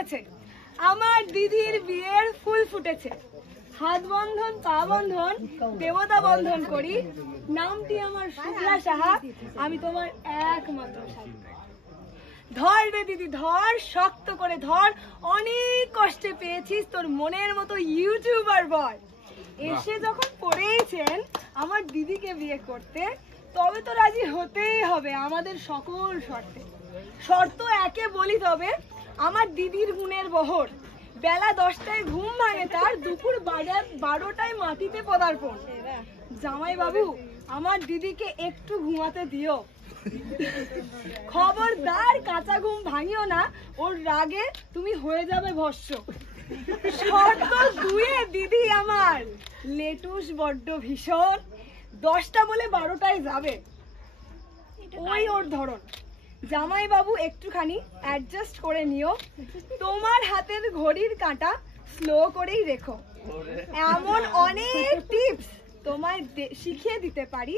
ফুটেছে, আমার দিদির বিয়ের ফুল ফুটেছে। হাত বন্ধন পা বন্ধন দেবতা বন্ধন করি, নামটি আমার শুক্লা সাহা, আমি তোমার একমাত্র স্বামী। ধর রে দিদি ধর, শক্ত করে ধর, অনেক কষ্টে পেয়েছিস তোর মনের মতো ইউটিউবার বয়। এসে যখন পড়েইছেন আমার দিদিকে বিয়ে করতে, তবে তো রাজি হতেই হবে আমাদের সকল শর্তে। শর্ত একে বলি তবে, আমার দিদির গুণের বহর, বেলা 10টায় ঘুম ভাঙে তার, দুপুর 12টায় মাটিতে পদার্পণ। জামাই বাবু আমার দিদিকে একটু ঘুমাতে দিও, খবরদার কাঁচা ঘুম ভাঙিও না, ওর রাগে তুমি হয়ে যাবে ভস্য। শর্ত 2 দিদি আমার লেটুস বড্ড ভীষণ, 10টা বলে 12টায় যাবে, ওই ওর ধরন। জামাই বাবু একটুখানি অ্যাডজাস্ট করে নিও, তোমার হাতের ঘড়ির কাঁটা স্লো করেই রেখো। এমন অনেক টিপস তোমায় শিখিয়ে দিতে পারি,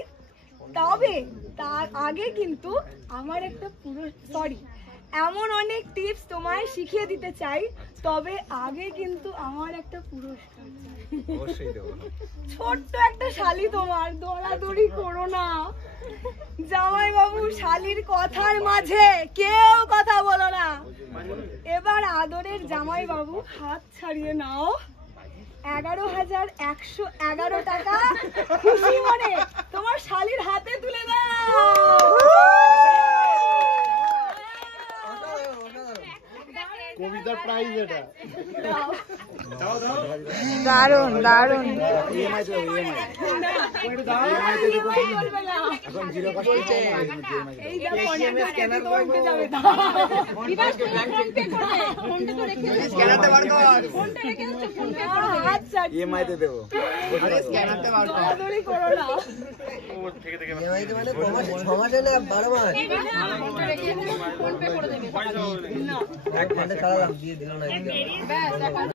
তবে তার আগে কিন্তু আমার একটা এমন অনেক টিপস তোমায় শিখিয়ে দিতে চাই, তবে আগে কিন্তু আমার একটা পুরস্কার চাই। ছোট্ট একটা শালি তোমার, দৌড়াদৌড়ি করো না। জামাই বাবু শালির কথার মাঝে কেউ কথা বলো না। এবার আদরের জামাই বাবু হাত ছাড়িয়ে নাও, 11,111 টাকা খুশি মনে তোমার শালির হাতে তুলে দাও। কবিতার প্রাইজ এটা। দারুন দারুন। ইএমআইতে দেবো। ছমাসে না 12 মাস। এক ঘন্টা চালালাম দিয়ে দিল না।